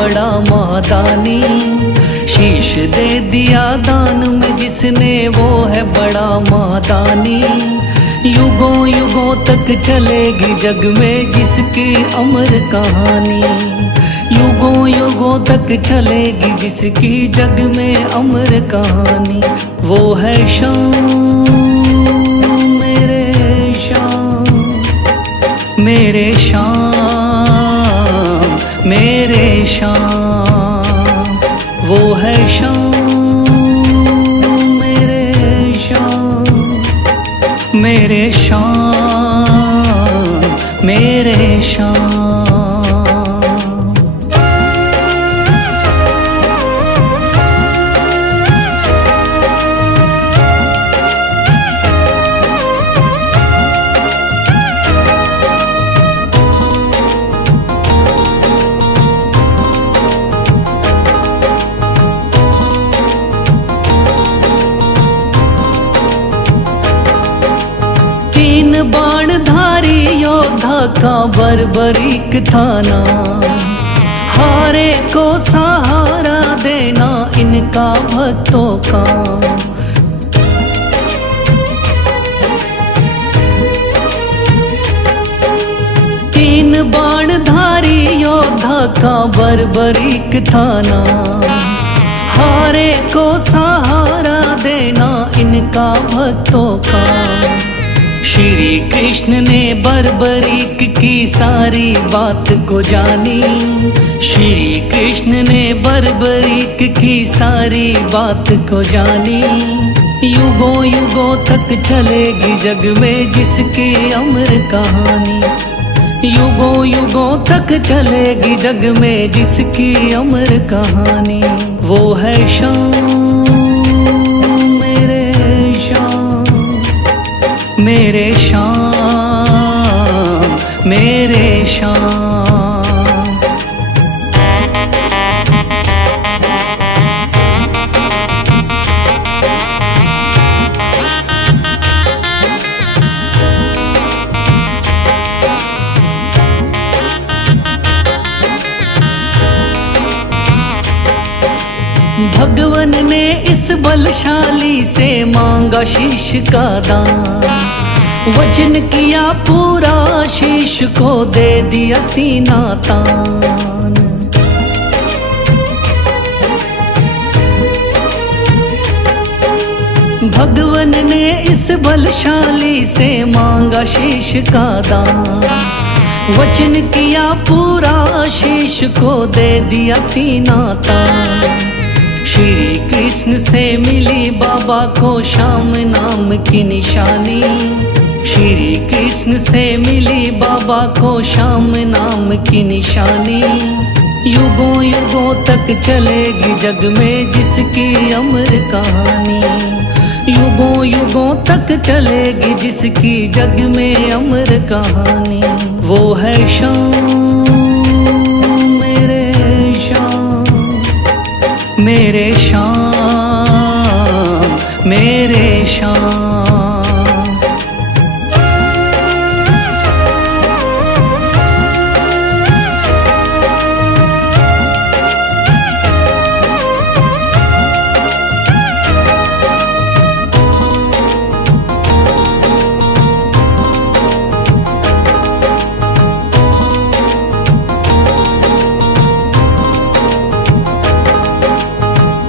बड़ा मादानी। शीश दे दिया दान में जिसने वो है बड़ा मादानी। युगों युगों तक चलेगी जग में जिसकी अमर कहानी। युगों युगों तक चलेगी जिसकी जग में अमर कहानी। वो है शाम मेरे शाम, मेरे शाम मेरे शाम। वो है शाम मेरे शाम, मेरे शाम मेरे शाम। तीन बाणधारी योद्धा का बर्बरीक थाना। हारे को सहारा देना इनका भक्तों का। तीन बाणधारी योद्धा का बर्बरीक थाना। हारे को सहारा देना इनका भक्तों का। श्री कृष्ण ने बर्बरीक की सारी बात को जानी। श्री कृष्ण ने बर्बरीक की सारी बात को जानी। युगों युगों तक चलेगी जग में जिसकी अमर कहानी। युगों युगों तक चलेगी जग में जिसकी अमर कहानी। वो है शाम मेरे शाम, मेरे शाम मेरे शाम। भगवन ने इस बलशाली से मांगा शीश का दान। वचन किया पूरा शीश को दे दिया सीना तान। भगवन ने इस बलशाली से मांगा शीश का दान। वचन किया पूरा शीश को दे दिया सीना तान। श्री कृष्ण से मिली बाबा को श्याम नाम की निशानी। श्री कृष्ण से मिली बाबा को श्याम नाम की निशानी। युगों युगों तक चलेगी जग में जिसकी अमर कहानी। युगों युगों तक चलेगी जिसकी जग में अमर कहानी। वो है शाम मेरे शाम, मेरे शाम मेरे शाम।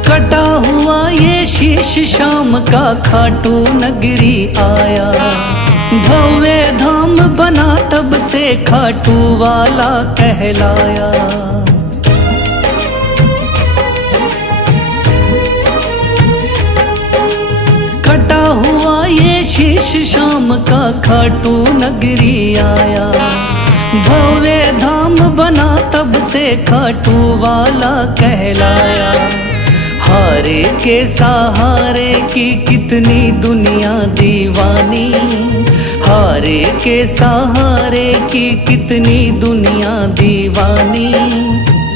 कटा हुआ ये शीश शाम का खाटू नगरी आया। भव्य धाम बना तब से खाटू वाला कहलाया। कटा हुआ ये शीश शाम का खाटू नगरी आया। भव्य धाम बना तब से खाटू वाला कहलाया। हारे के सहारे की कितनी दुनिया दीवानी। हारे के सहारे की कितनी दुनिया दीवानी।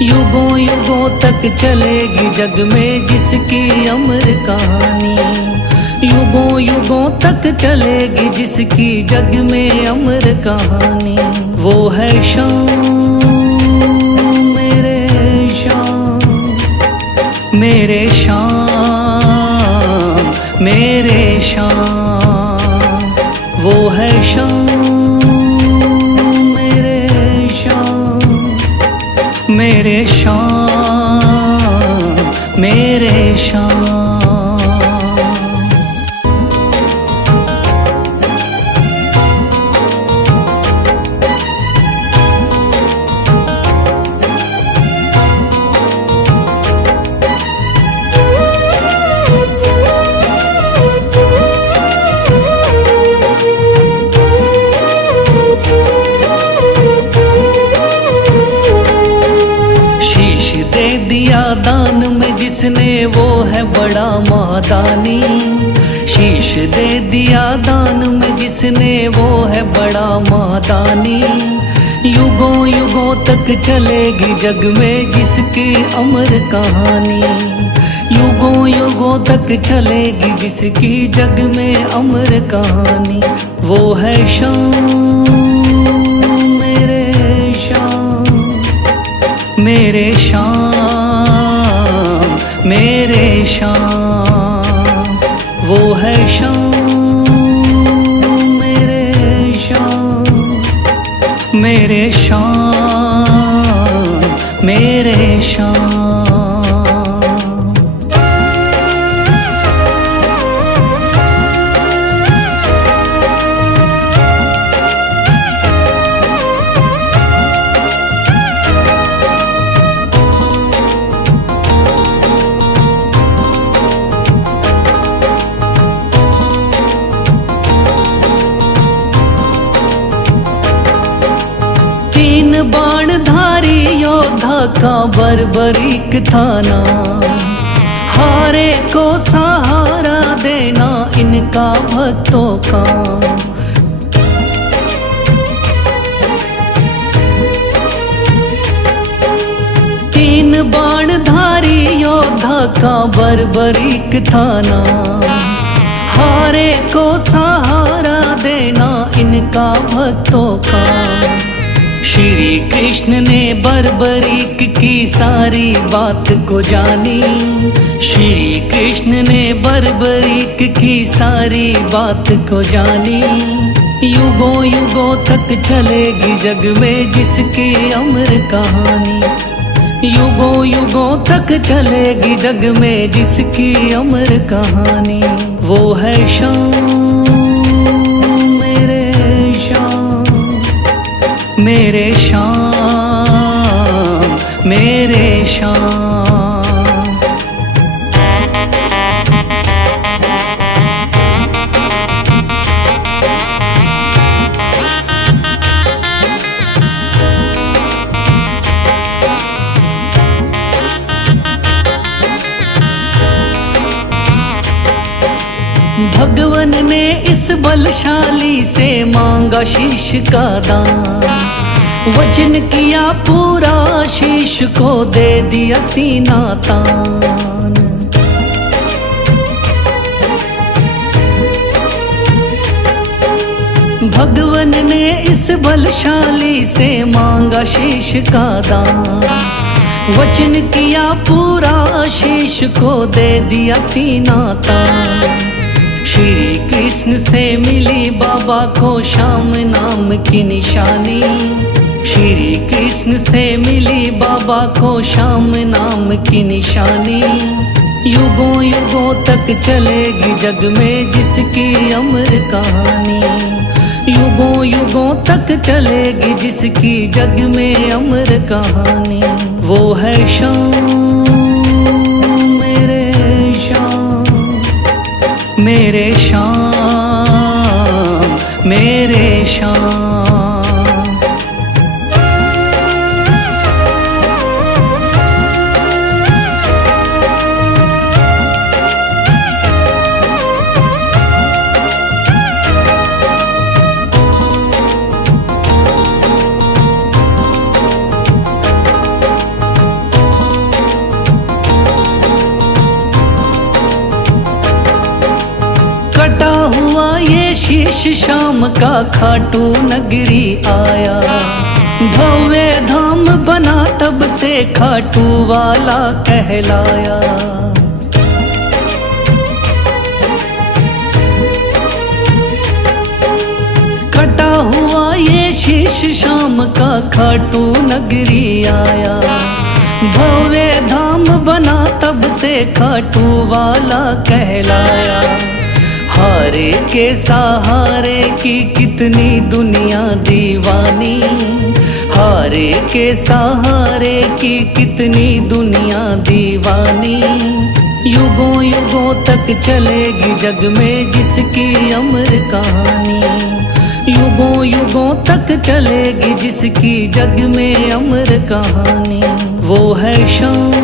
युगों युगों तक चलेगी जग में जिसकी अमर कहानी। युगों युगों तक चलेगी जिसकी जग में अमर कहानी। वो है शाम मेरे शाम, मेरे श्याम मेरे श्याम, वो है श्याम मेरे श्याम, मेरे श्याम मेरे श्याम। दान में जिसने वो है बड़ा मादानी, शीश दे दिया दान में जिसने वो है बड़ा मादानी। युगों युगों तक चलेगी जग में जिसकी अमर कहानी, युगों युगों तक चलेगी जिसकी जग में अमर कहानी। वो है श्याम मेरे श्याम, मेरे श्याम मेरे श्याम, वो है श्याम मेरे श्याम, मेरे श्याम मेरे श्याम। तीन बाणधारी योद्धा का बर्बरीक था नाम, हारे को सहारा देना इनका भक्तों का। तीन बाणधारी योद्धा का बर्बरीक था नाम, हारे को सहारा देना इनका भक्तों का। श्री कृष्ण ने बर्बरीक की सारी बात को जानी, श्री कृष्ण ने बर्बरीक की सारी बात को जानी। युगों युगों तक चलेगी जग में जिसकी अमर कहानी, युगों युगों तक चलेगी जग में जिसकी अमर कहानी। वो है श्याम मेरे श्याम, मेरे श्याम मेरे श्याम। भगवन ने इस बलशाली से मांगा शीश का दान, वचन किया पूरा शीश को दे दिया सीना तान। भगवन ने इस बलशाली से मांगा शीश का दान, वचन किया पूरा शीश को दे दिया सीना तान। श्री कृष्ण से मिली बाबा को श्याम नाम की निशानी, श्री कृष्ण से मिली बाबा को श्याम नाम की निशानी। युगों युगों तक चलेगी जग में जिसकी अमर कहानी, युगों युगों तक चलेगी जिसकी जग में अमर कहानी। वो है श्याम मेरे श्याम, मेरे श्याम मेरे श्याम। कटा हुआ ये शीश शाम का खाटू नगरी आया, भव्य धाम धाम बना तब से खाटू वाला कहलाया। कटा हुआ ये शीश शाम का खाटू नगरी आया। भव्य धाम बना तब से खाटू वाला कहलाया। हारे के सहारे की कितनी दुनिया दीवानी, हारे के सहारे की कितनी दुनिया दीवानी। युगों युगों तक चलेगी जग में जिसकी अमर कहानी, युगों युगों तक चलेगी जिसकी जग में अमर कहानी। वो है शाम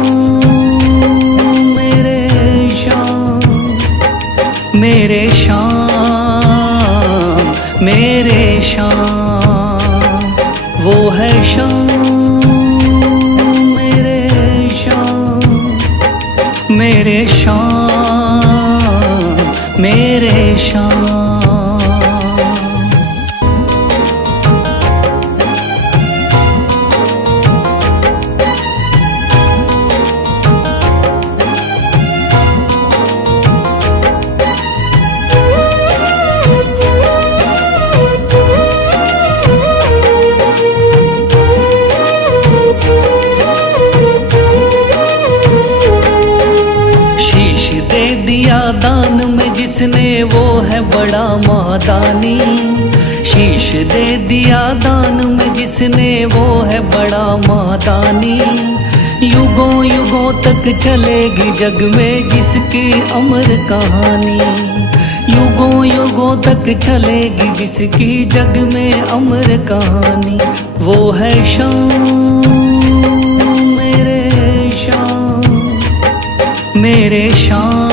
मेरे शाम, मेरे शाम मेरे शाम। वो है शाम मेरे शाम, मेरे शाम मेरे शाम। दान में जिसने वो है बड़ा महादानी, शीश दे दिया दान में जिसने वो है बड़ा महादानी। युगों युगों तक चलेगी जग में जिसकी अमर कहानी, युगों युगों तक चलेगी जिसकी जग में अमर कहानी। वो है शाम मेरे शाम, मेरे शाम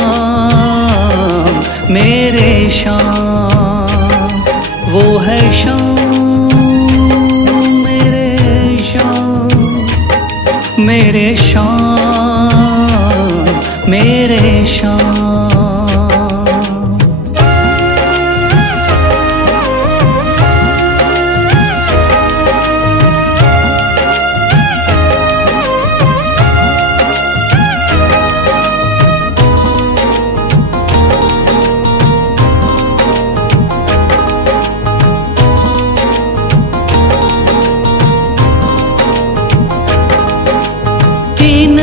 मेरे शाम। वो है शाम मेरे शाम, मेरे शाम मेरे शाम।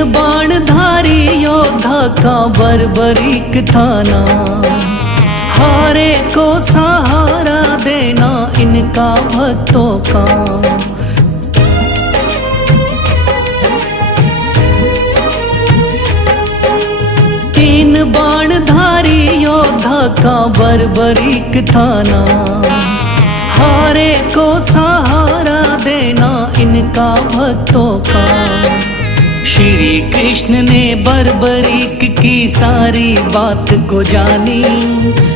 बाणधारी योद्धा का बर्बरीक थाना, हारे को सहारा देना इनका भक्तों का। तीन बाणधारी योद्धा का बर्बरीक थाना, हारे को सहारा देना इनका भक्तों का। श्री कृष्ण ने बर्बरीक की सारी बात को जानी,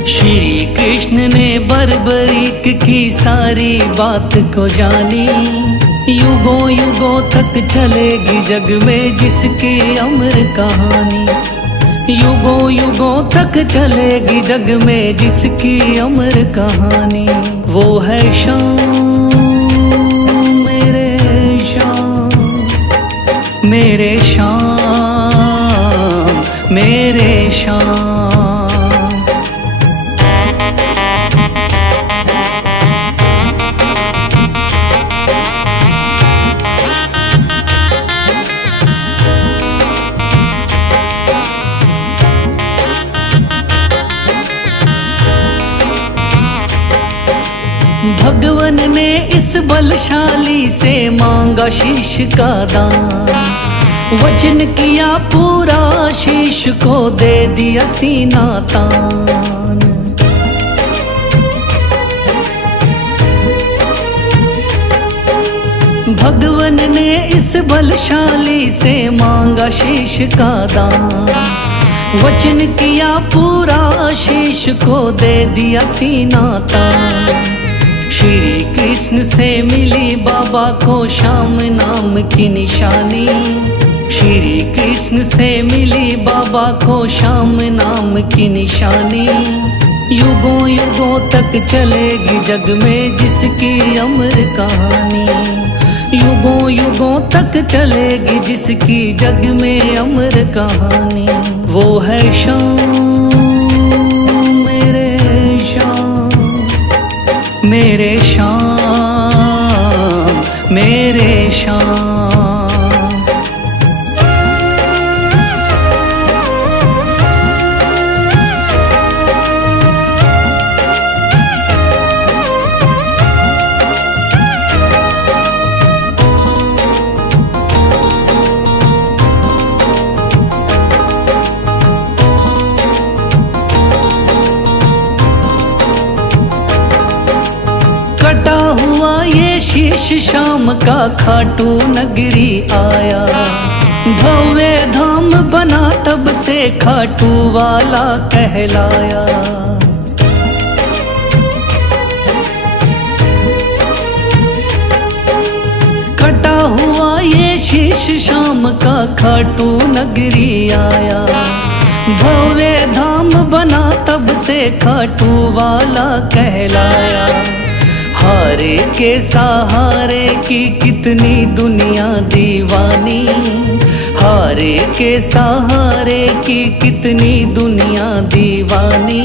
श्री कृष्ण ने बर्बरीक की सारी बात को जानी। युगों युगों तक चलेगी जग में जिसकी अमर कहानी, युगों युगों तक चलेगी जग में जिसकी अमर कहानी। वो है शाम मेरे शाम, मेरे शाम मेरे शाम। भगवन ने इस बलशाली से मांगा शीश का दान, वचन किया पूरा शीश को दे दिया सीना तान। भगवन ने इस बलशाली से मांगा शीश का दान, वचन किया पूरा शीश को दे दिया सीना तान। श्री कृष्ण से मिली बाबा को श्याम नाम की निशानी, श्री कृष्ण से मिली बाबा को श्याम नाम की निशानी। युगों युगों तक चलेगी जग में जिसकी अमर कहानी, युगों युगों तक चलेगी जिसकी जग में अमर कहानी। वो है शाम मेरे शाम, मेरे शाम, मेरे शाम। कटा हुआ ये शीश शाम का खाटू नगरी आया। भव्य धाम बना तब से खाटू वाला कहलाया। कटा हुआ ये शीश शाम का खाटू नगरी आया। भव्य धाम बना तब से खाटू वाला कहलाया। हारे के सहारे की कितनी दुनिया दीवानी, हारे के सहारे की कितनी दुनिया दीवानी।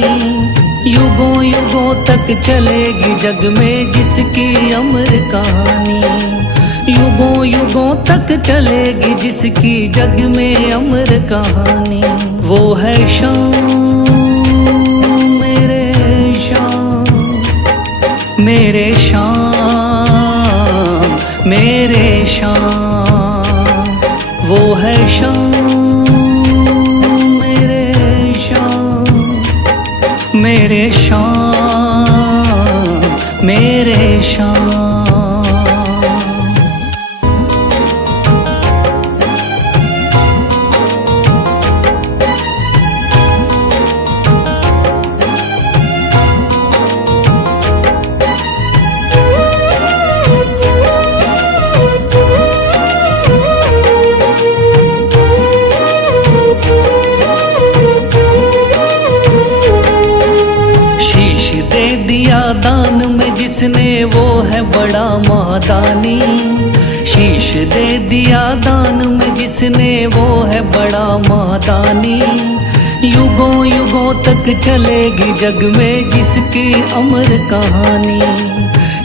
युगों युगों तक चलेगी जग में जिसकी अमर कहानी। युगों युगों तक चलेगी जिसकी जग में अमर कहानी। वो है शाम मेरे शाम, मेरे शाम, मेरे शाम। वो है शाम मेरे शाम, मेरे शाम, मेरे शाम। दान में जिसने वो है बड़ा महादानी। शीश दे दिया दान में जिसने वो है बड़ा महादानी। युगों युगों तक चलेगी जग में जिसकी अमर कहानी।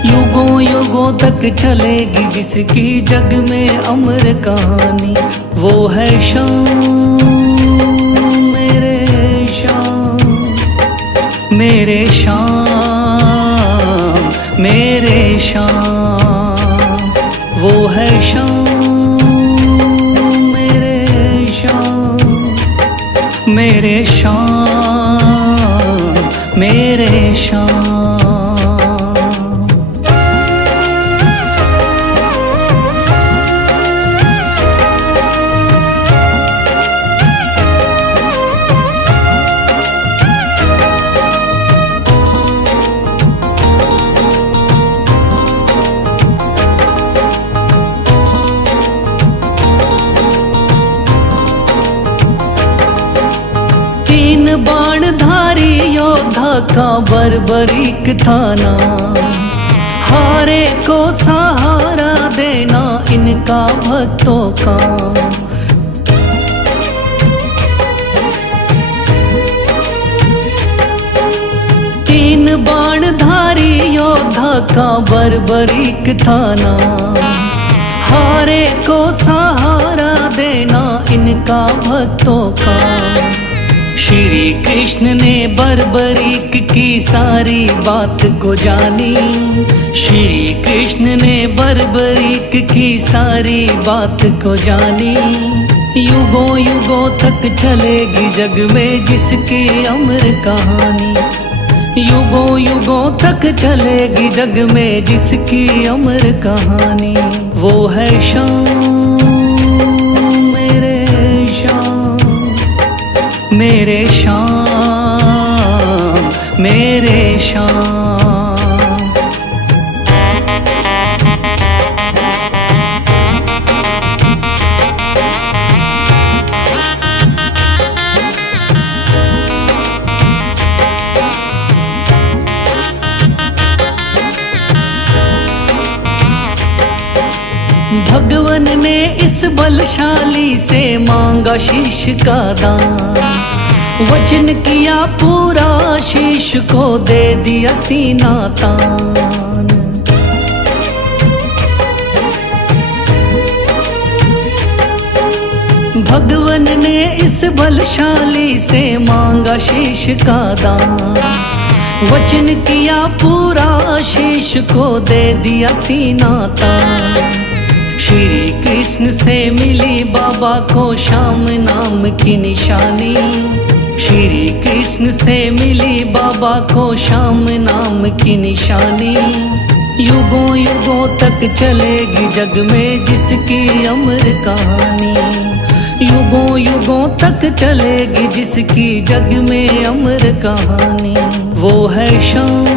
युगों युगों तक चलेगी जिसकी जग में अमर कहानी। वो है शाम मेरे शाम, मेरे शाम, मेरे शाम। वो है शाम मेरे शाम, मेरे शाम, मेरे शाम। तीन बाणधारी योद्धा का बर्बरीक थाना। हारे को सहारा देना इनका भक्तों का। तीन बाणधारी योद्धा का बर्बरीक थाना। हारे को सहारा देना इनका भक्तों का। श्री कृष्ण ने बर्बरीक की सारी बात को जानी। श्री कृष्ण ने बर्बरीक की सारी बात को जानी। युगों युगों तक चलेगी जग में जिसकी अमर कहानी। युगों युगों तक चलेगी जग में जिसकी अमर कहानी। वो है शाम मेरे शाम, मेरे शाम, मेरे शाम। बलशाली से मांगा शीश का दान, वचन किया पूरा शीश को दे दिया सीना तान। भगवन ने इस बलशाली से मांगा शीश का दान, वचन किया पूरा शीश को दे दिया सीना तान। श्री कृष्ण से मिली बाबा को श्याम नाम की निशानी, श्री कृष्ण से मिली बाबा को श्याम नाम की निशानी। युगों युगों तक चलेगी जग में जिसकी अमर कहानी, युगों युगों तक चलेगी जिसकी जग में अमर कहानी। वो है श्याम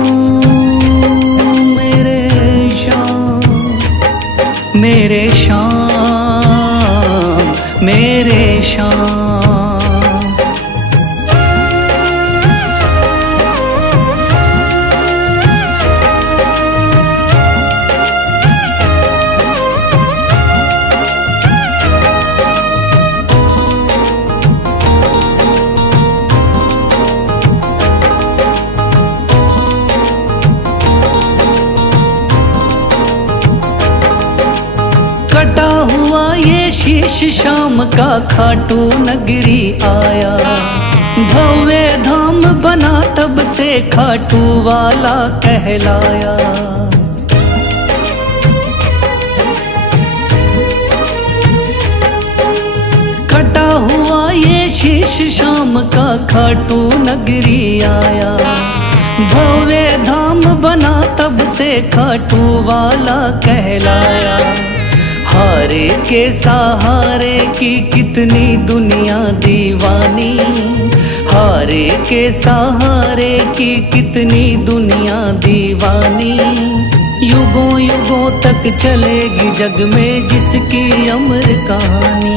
मेरे श्याम, मेरे श्याम मेरे श्याम। कटा हुआ ये शीश शाम का खाटू नगरी आया, भव्य धाम बना तब से खाटू वाला कहलाया। कटा हुआ ये शीश शाम का खाटू नगरी आया, भव्य धाम बना तब से खाटू वाला कहलाया। हारे के सहारे की कितनी दुनिया दीवानी, हारे के सहारे की कितनी दुनिया दीवानी। युगों युगों तक चलेगी जग में जिसकी अमर कहानी,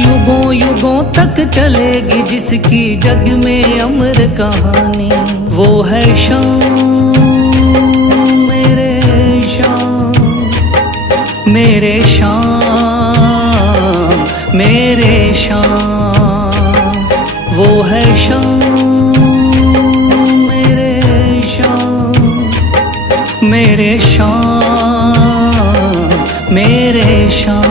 युगों युगों तक चलेगी जिसकी जग में अमर कहानी। वो है श्याम मेरे श्याम, मेरे श्याम मेरे श्याम। वो है श्याम मेरे श्याम, मेरे श्याम मेरे श्याम।